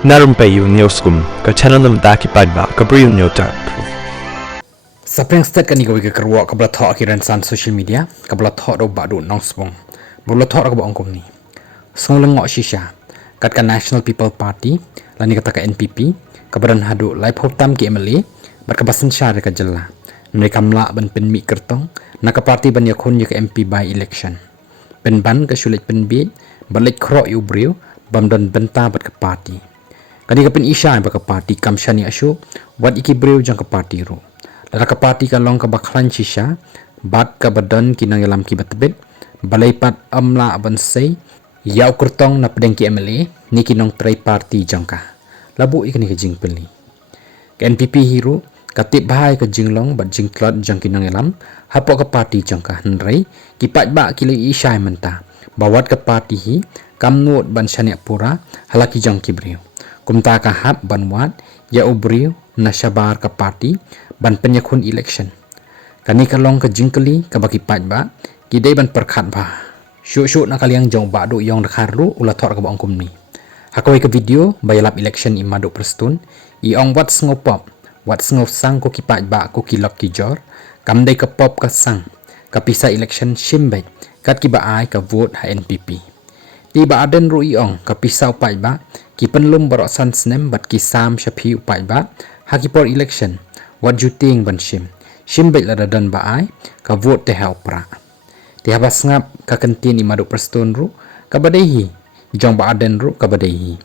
narum payu newskum ka channel nam ta ki padba ka briu nyota Sapeng state kan igo ke kerwa ka bla thok ki ran san social media ka bla thok do ba do nong spong bla thok ka ba ongkom ni song leng ngo shisha kat ka National People Party lani kata ka NPP ka baran hadu lai phop tam ki MLA bar ka basan sha ka jalla mereka mla ban pen mi kertong na ka party ban yakun ya ka MP by election pen ban ka sulit pen bi balik kro yu briu bam don benta bat ka party kani ka pen isha ba ka party kam shani asu wat iki briu jang ka party ro lada ka party ka long ka baklan shisha bat ka badan kinang yalam ki batbet balai pat amla ban sei yaw kertong na pedeng ki MLA ni kinong tray party jangka labu ikani ka jing peli ka NPP hero katip bahai ka jinglong bat jingklot jang kinang yalam hapo ka party jangka henrei ki pat ba ki li isai menta bawat ka party hi kamnut ban shania pura halaki jang ki briu kumta ka hap ban wat ya ubriu na shabar ka party ban penyakun election kani kalong ka jingkeli ka baki pat ba kidai ban perkhat ba syuk na kaliang jong ba do yong dakharu ula thor ka bangkum ni hakoi ka video bayalap election imado prestun I ong wat ngopop wat ngop sang ko ki pat ba ko kilap ki jor kamdai ka pop ka sang ka pisa election shimbe kat ki ba ai ka vote ha NPP ti ba aden ru iong ka pisa pat ba ki penlum barok san snem bat ki sam shapi pat ba ha ki por election what you think ban shim bet la dan ba ai ka vote te help pra ti habas ngap ka kentin imado prestun ru ka badehi jong ba aden ru ka badehi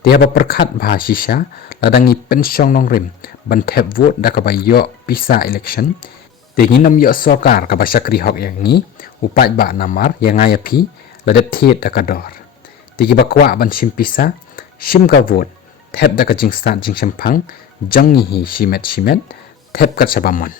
ti haba perkhat ba shisha ladangi pensyong nong rim ban tep vote da ka bayo pisa election tingin nam yo sokar ka ba syakri hok yang ni upat ba namar yang ayapi ladet thiet da ka dor ti ba kwa ban shim pisa shim ka vote tep da ka jing start jing shampang jangi hi shimet tep kat sabamon